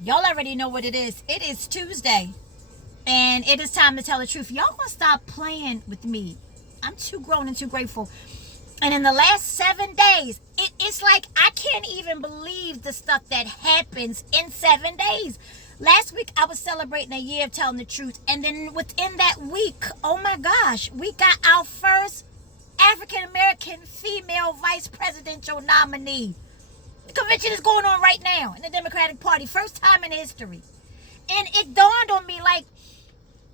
Y'all already know what it is. It is Tuesday, and it is time to tell the truth. Y'all gonna stop playing with me. I'm too grown and too grateful. And in the last 7 days, it's like I can't even believe the stuff that happens in 7 days. Last week, I was celebrating a year of telling the truth. And then within that week, oh my gosh, we got our first African-American female vice presidential nominee. The convention is going on right now in the Democratic Party. First time in history. And it dawned on me like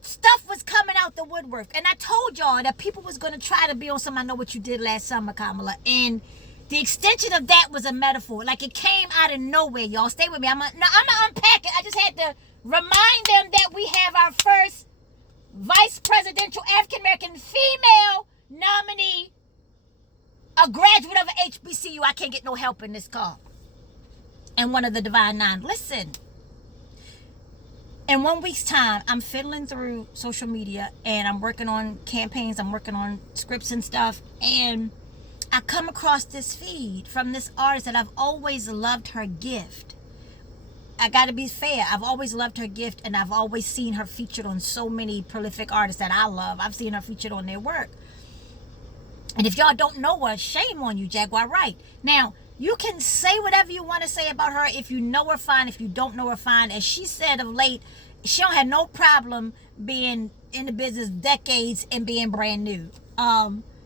stuff was coming out the woodwork. And I told y'all that people was going to try to be on some I Know What You Did Last Summer, Kamala. And the extension of that was a metaphor. Like it came out of nowhere, y'all. Stay with me. I'm going to unpack it. I just had to remind them that we have our first vice presidential African-American female nominee, a graduate of a HBCU. I can't get no help in this call. And one of the Divine Nine. Listen. In 1 week's time, I'm fiddling through social media and I'm working on campaigns. I'm working on scripts and stuff. And I come across this feed from this artist that I've always loved her gift. I got to be fair. I've always loved her gift, and I've always seen her featured on so many prolific artists that I love. I've seen her featured on their work. And if y'all don't know her, shame on you, Jaguar Wright. Now, you can say whatever you want to say about her. If you know her, fine. If you don't know her, fine. As she said of late, she don't have no problem being in the business decades and being brand new.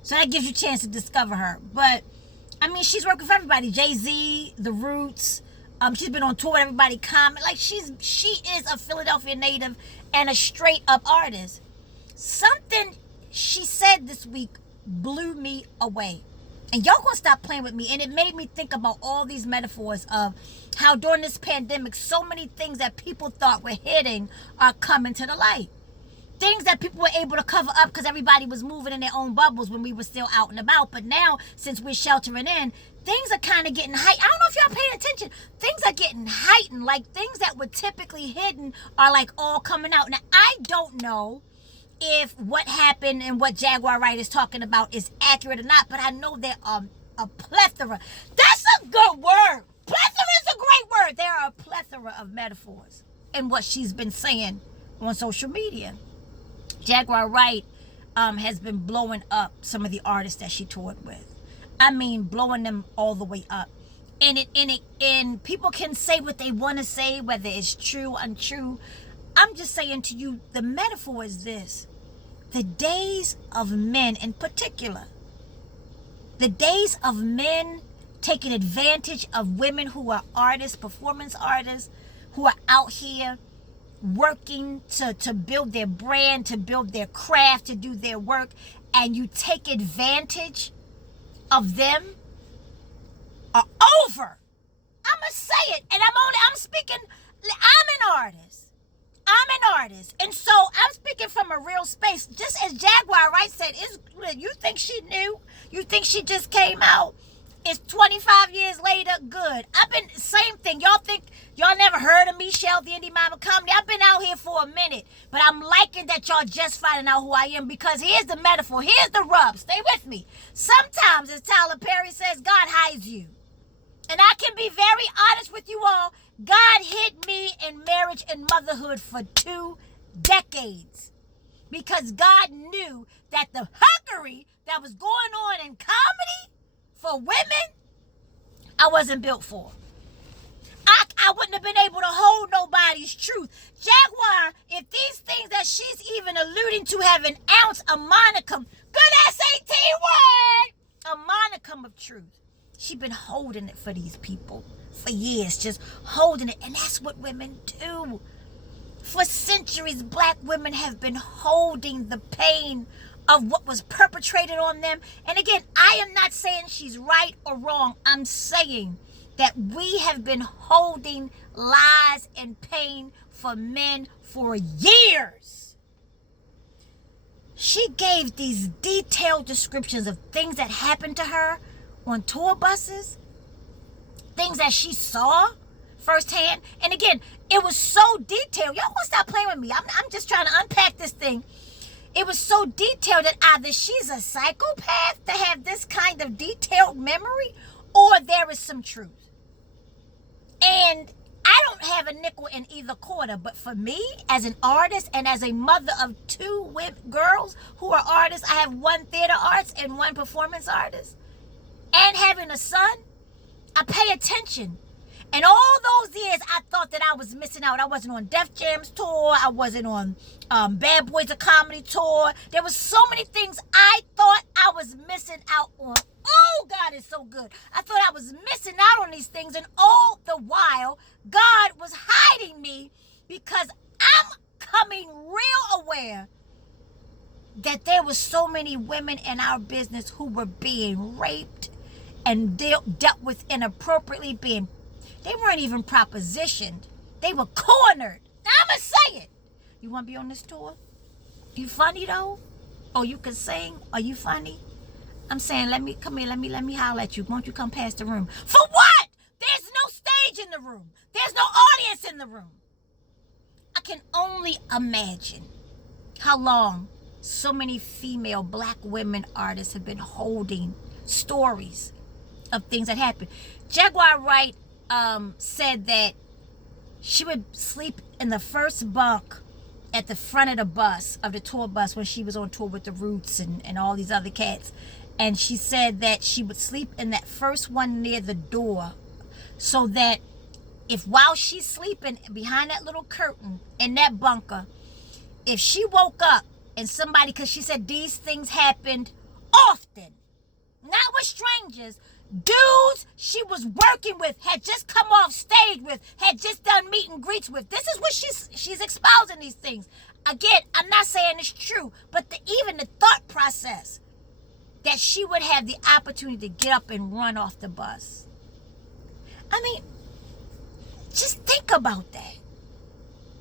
So that gives you a chance to discover her. But, I mean, she's working for everybody. Jay-Z, The Roots. She's been on tour with everybody. Comment. Like, she is a Philadelphia native and a straight-up artist. Something she said this week blew me away. And y'all gonna stop playing with me. And it made me think about all these metaphors of how during this pandemic, so many things that people thought were hidden are coming to the light. Things that people were able to cover up because everybody was moving in their own bubbles when we were still out and about. But now, since we're sheltering in, things are kind of getting heightened. I don't know if y'all paying attention. Things are getting heightened. Like things that were typically hidden are like all coming out. Now, I don't know if what happened and what Jaguar Wright is talking about is accurate or not, but I know there are a plethora. That's a good word. Plethora is a great word. There are a plethora of metaphors in what she's been saying on social media. Jaguar Wright has been blowing up some of the artists that she toured with. I mean, blowing them all the way up. And people can say what they want to say, whether it's true, untrue. I'm just saying to you, the metaphor is this. The days of men in particular, the days of men taking advantage of women who are artists, performance artists, who are out here working to build their brand, to build their craft, to do their work, and you take advantage of them are over. I'm going to say it, and I'm speaking, I'm an artist. And so I'm speaking from a real space. Just as Jaguar Wright said, you think she knew? You think she just came out? It's 25 years later. Good. I've been, same thing. Y'all think, y'all never heard of me, Shell, the Indie Mama Comedy? I've been out here for a minute. But I'm liking that y'all just finding out who I am, because here's the metaphor. Here's the rub. Stay with me. Sometimes, as Tyler Perry says, God hides you. And I can be very honest with you all. God hid me in marriage and motherhood for 2 decades. Because God knew that the huckery that was going on in comedy for women, I wasn't built for. I wouldn't have been able to hold nobody's truth. Jaguar, if these things that she's even alluding to have an ounce, a monicum, good SAT word, a monicum of truth. She's been holding it for these people for years, just holding it. And that's what women do. For centuries, black women have been holding the pain of what was perpetrated on them. And again, I am not saying she's right or wrong. I'm saying that we have been holding lies and pain for men for years. She gave these detailed descriptions of things that happened to her on tour buses, things that she saw firsthand. And again, it was so detailed. Y'all want to stop playing with me. I'm just trying to unpack this thing. It was so detailed that either she's a psychopath to have this kind of detailed memory, or there is some truth. And I don't have a nickel in either quarter, but for me, as an artist and as a mother of two girls who are artists, I have one theater arts and one performance artist, and having a son, I pay attention. And all those years, I thought that I was missing out. I wasn't on Def Jam's tour. I wasn't on Bad Boys of Comedy tour. There was so many things I thought I was missing out on. Oh, God is so good. I thought I was missing out on these things. And all the while, God was hiding me because I'm coming real aware that there were so many women in our business who were being raped and dealt with inappropriately, they weren't even propositioned. They were cornered. Now, I'm going to say it. You want to be on this tour? You funny, though? Or you can sing? Are you funny? I'm saying, let me holler at you. Won't you come past the room? For what? There's no stage in the room. There's no audience in the room. I can only imagine how long so many female black women artists have been holding stories of things that happened. Jaguar Wright said that she would sleep in the first bunk at the front of the bus, of the tour bus, when she was on tour with the Roots and all these other cats. And she said that she would sleep in that first one near the door, so that if while she's sleeping behind that little curtain in that bunker, if she woke up and somebody, because she said these things happened often, not with strangers, dudes she was working with, had just come off stage with, had just done meet and greets with. This is what she's espousing these things. Again, I'm not saying it's true, but even the thought process that she would have the opportunity to get up and run off the bus. I mean, just think about that.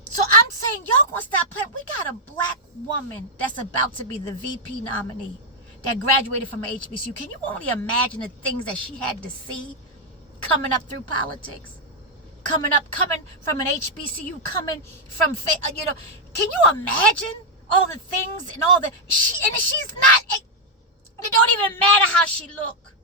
So I'm saying, y'all gonna stop playing. We got a black woman that's about to be the VP nominee that graduated from HBCU. Can you only imagine the things that she had to see coming up through politics? Coming from an HBCU, coming from, can you imagine all the things and all the, she's not, it don't even matter how she look.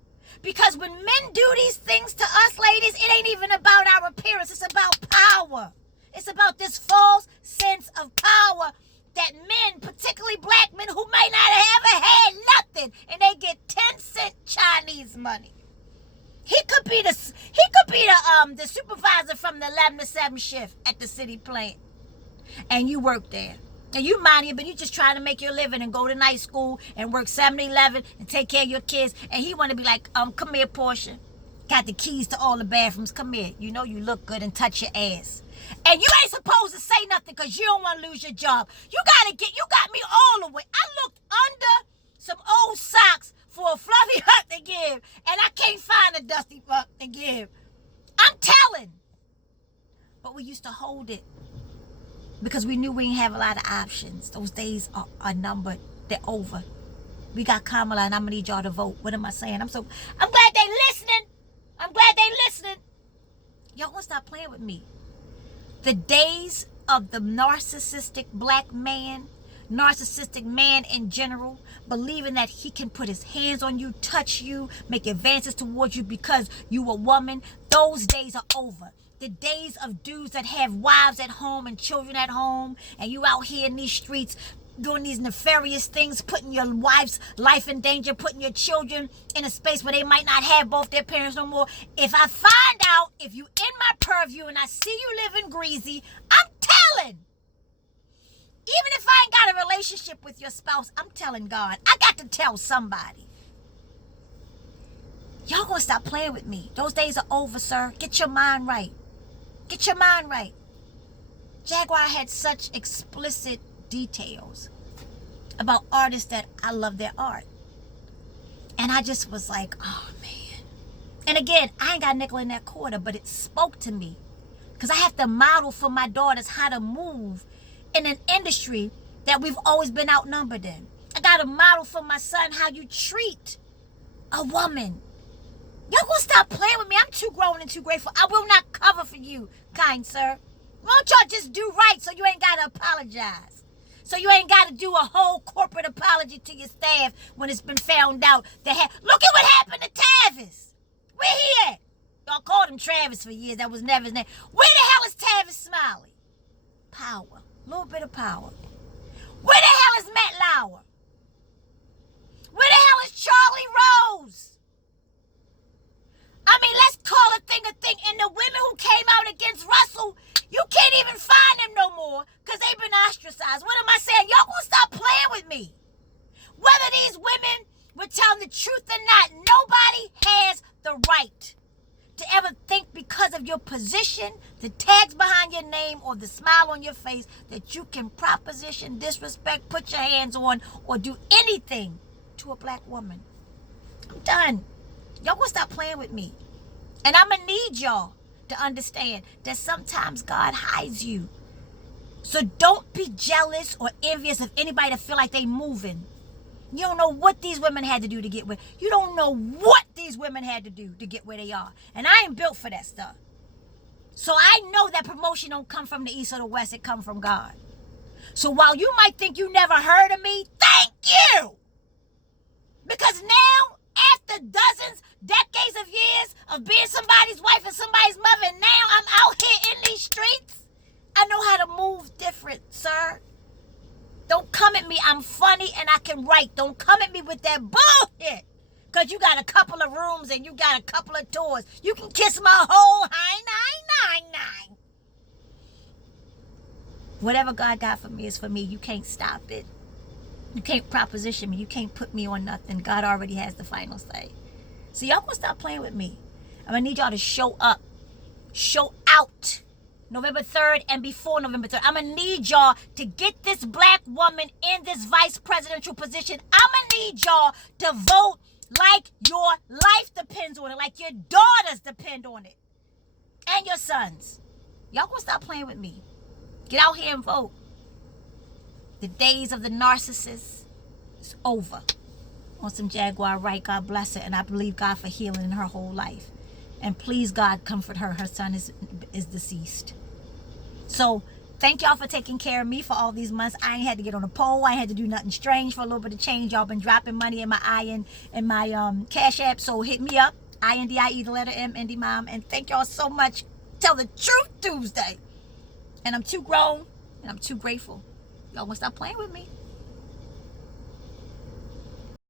Because when men do these things to us, ladies, it ain't even about our appearance. It's about power. It's about this false sense of power that men, particularly black men who may not have ever had nothing, and they get 10-cent Chinese money. He could be the supervisor from the 11 to 7 shift at the city plant, and you work there. And you mind it, but you just trying to make your living and go to night school and work 7-Eleven and take care of your kids. And he want to be like, come here, Portia. Got the keys to all the bathrooms. Come here. You know you look good and touch your ass. And you ain't supposed to say nothing because you don't want to lose your job. You got me all the way. I looked under some old socks for a fluffy hut to give, and I can't find a dusty fuck to give. I'm telling. But we used to hold it because we knew we didn't have a lot of options. Those days are numbered. They're over. We got Kamala, and I'm going to need y'all to vote. What am I saying? I'm glad they listening. I'm glad they listening. Y'all want to stop playing with me. The days of the narcissistic black man, narcissistic man in general, believing that he can put his hands on you, touch you, make advances towards you because you a woman, those days are over. The days of dudes that have wives at home and children at home, and you out here in these streets doing these nefarious things, putting your wife's life in danger, putting your children in a space where they might not have both their parents no more. If I find out, if you in my purview and I see you living greasy, I'm telling. Even if I ain't got a relationship with your spouse, I'm telling God. I got to tell somebody. Y'all gonna stop playing with me. Those days are over, sir. Get your mind right. Get your mind right. Jaguar had such explicit details about artists that I love their art. And I just was like, oh man. And again, I ain't got a nickel in that quarter, but it spoke to me. Because I have to model for my daughters how to move in an industry that we've always been outnumbered in. I got to model for my son how you treat a woman. Y'all gonna stop playing with me. I'm too grown and too grateful. I will not cover for you, kind sir. Why don't y'all just do right so you ain't got to apologize? So you ain't got to do a whole corporate apology to your staff when it's been found out that look at what happened to Tavis. Where he at? Y'all called him Travis for years. That was never his name. Where the hell is Tavis Smiley? Power. A little bit of power. Where the hell is Matt Lauer? Where the hell is Charlie Rose? I mean, let's call a thing a thing. And the women who came out against Russell, you can't even find them no more because they've been ostracized. What am I saying? Y'all gonna stop playing with me. Whether these women were telling the truth or not, nobody has the right to ever think because of your position, the tags behind your name, or the smile on your face that you can proposition, disrespect, put your hands on, or do anything to a black woman. I'm done. Y'all gonna stop playing with me. And I'm gonna need y'all to understand that sometimes God hides you. So don't be jealous or envious of anybody that feel like they moving. You don't know what these women had to do to get where. You don't know what these women had to do to get where they are. And I ain't built for that stuff. So I know that promotion don't come from the east or the west. It come from God. So while you might think you never heard of me, thank you. Because now, after dozens, decades of years of being somebody's wife and somebody's mother, and now I'm out here in these streets, I know how to move different, sir. Don't come at me. I'm funny and I can write. Don't come at me with that bullshit. Because you got a couple of rooms and you got a couple of tours. You can kiss my whole nine. Whatever God got for me is for me. You can't stop it. You can't proposition me. You can't put me on nothing. God already has the final say. So y'all gonna stop playing with me. I'm gonna need y'all to show up. Show out. November 3rd and before November 3rd. I'm going to need y'all to get this black woman in this vice presidential position. I'm going to need y'all to vote like your life depends on it, like your daughters depend on it, and your sons. Y'all going to stop playing with me. Get out here and vote. The days of the narcissist is over. On some Jaguar WRIGHT, God bless her, and I believe God for healing in her whole life. And please, God, comfort her. Her son is deceased. So, thank y'all for taking care of me for all these months. I ain't had to get on a pole. I ain't had to do nothing strange for a little bit of change. Y'all been dropping money in my my Cash App. So, hit me up. INDIE, the letter M, Indy Mom. And thank y'all so much. Tell the truth Tuesday. And I'm too grown and I'm too grateful. Y'all gonna stop playing with me.